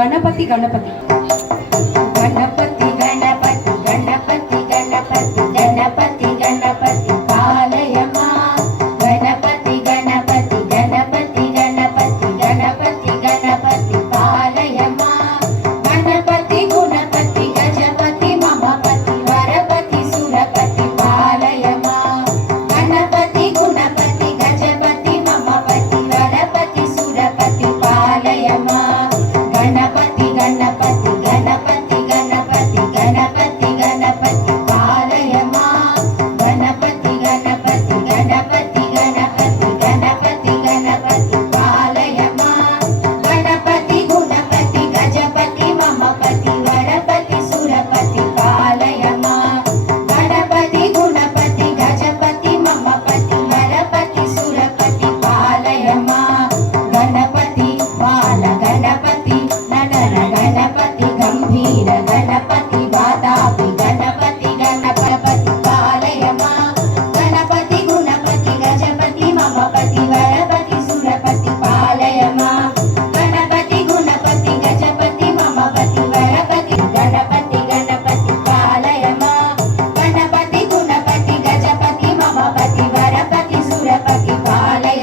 గణపతి గణపతి గణపతి గణపతి గణపతి గణపతి గణపతి గణపతి పాలయమా గణపతి గణపతి గణపతి గణపతి గణపతి గణపతి పాలయమా గణపతి గుణపతి గజపతి మమపతి వరపతి సురపతి పాలయమా గణపతి గుణపతి గజపతి మమపతి వరపతి సురపతి పాలయమా గణపతి గణపతి గణపతి గణపతి గణపతి గణపతి పాలయమా గణపతి గణపతి గణపతి గణపతి గణపతి గణపతి పాలయమా గణపతి గుణపతి గజపతి మమపతి వరపతి సురపతి పాలయమా గణపతి గుణపతి గజపతి మమపతి వరపతి సురపతి పాలయమా గణపతి బాల గణపతి నటన గణపతి గంభీర గణపతి వాతాపి గణపతి గణపతి పాలయమా గణపతి గుణపతి గజపతి మమపతి వరపతి సురపతి పాలయమా గణపతి గుణపతి గజపతి మమపతి వరపతి గణపతి గణపతి పాలయమా గణపతి గుణపతి గజపతి మమపతి వరపతి సురపతి పాలయ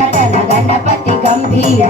గణపతి గంభీర